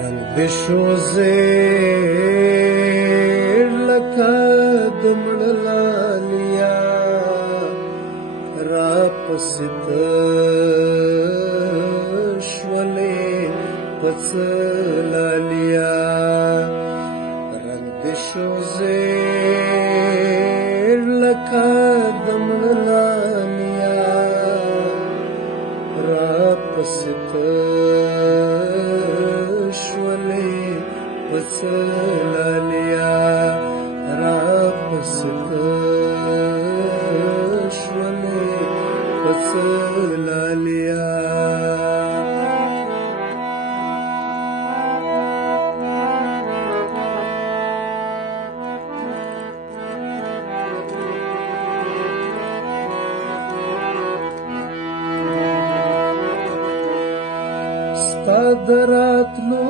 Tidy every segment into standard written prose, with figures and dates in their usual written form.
رنگ دې شو زیړ لکه د مړه لالیا راپسې ته شولې په څه لالیا رنگ دې شو زیړ لکه د مړه لالیا راپسې ته شولې په څه لالیا راپسې ته شولې په څه لالیا ستا د راتلو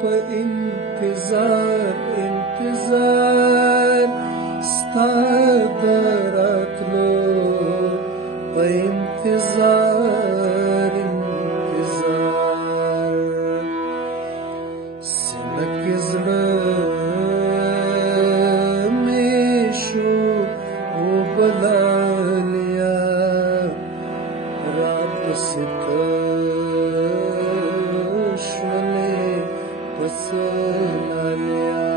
په انتظار ستا د راتلو په انتظار سینه کې زړه مې شو وبلالیا راپسې ته شولې په څه لالیا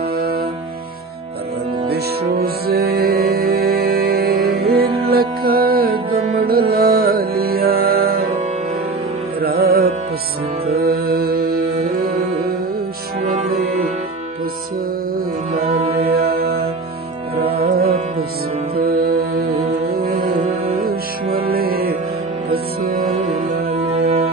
رنګ دې شو زیړ لکه د مړه لالیا راپسې ته شولې په څه لالیا راپسې ته شولې په څه لالیا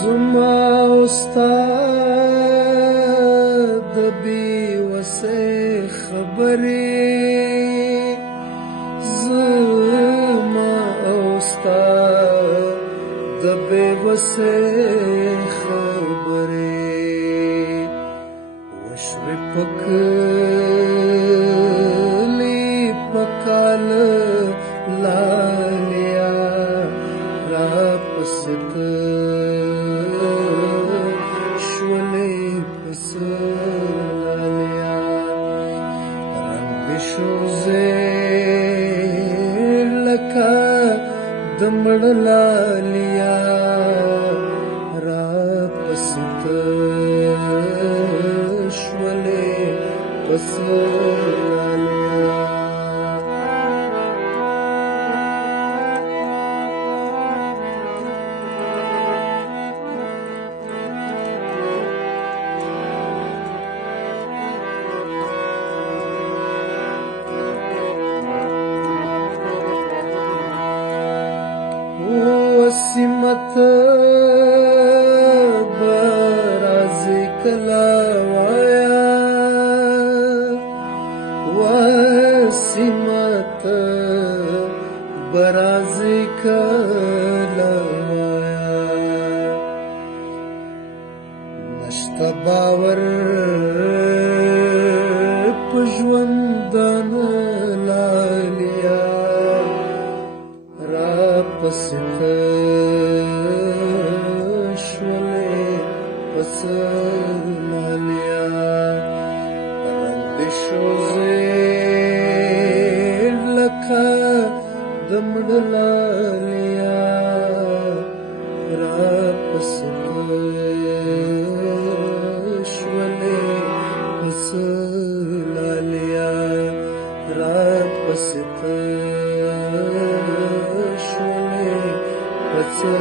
زما او ستا د بېوسۍ خبرې زما او ستا د بېوسۍ خبرې وشوې په کلي په کاله لالیا راپسې ته شولې په څه لالیا رنګ دې شو زیړ لکه د مړه لالیا راپسې ته شولې په څه لالیا وسیمت برازي کلا وایا وسیمت برازي کلا وایا نشته باور په ژوندان لالیا راپسې ته شولې په څه لالیا رنګ دې شو زیړ لکه د مړه لالیا راپسې ته شولې په څه لالیا راپسې ته شولې په څه